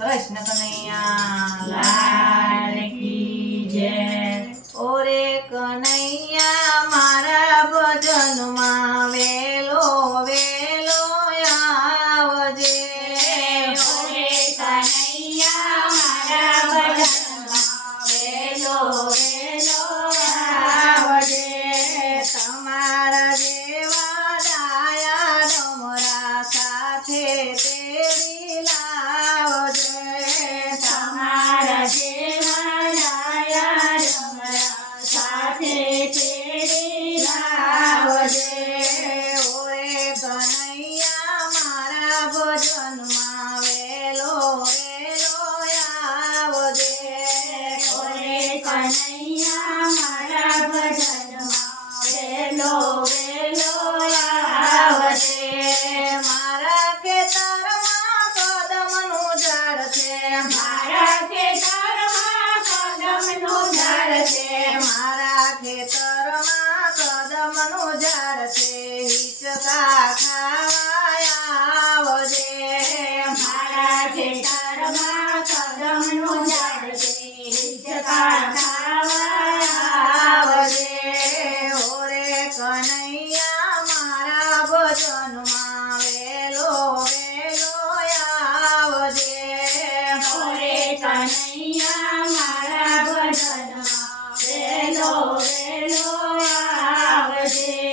કૃષ્ણ કનૈયા લાલ કી જય। ઓરે કનૈયા મારા ભજનમાં વેલો વેલો આવજે। ઓરે કનૈયા મારા ભજનમાં વેલો વેલો આવજે। તમારા જેવા ડાયા ડમરા સાથે તેડી લાવજે। તમારા જેવા ડાયા ડમરા સાથે તેડી લાવજે। ઓરે કનૈયા મારા ભજનમાં વેલો વેલો આવજે। ઓરે કનૈયા મારા ભજનમાં વેલો વેલો આવજે। મારા ખેતરમાં કદમનું ઝાડ છે।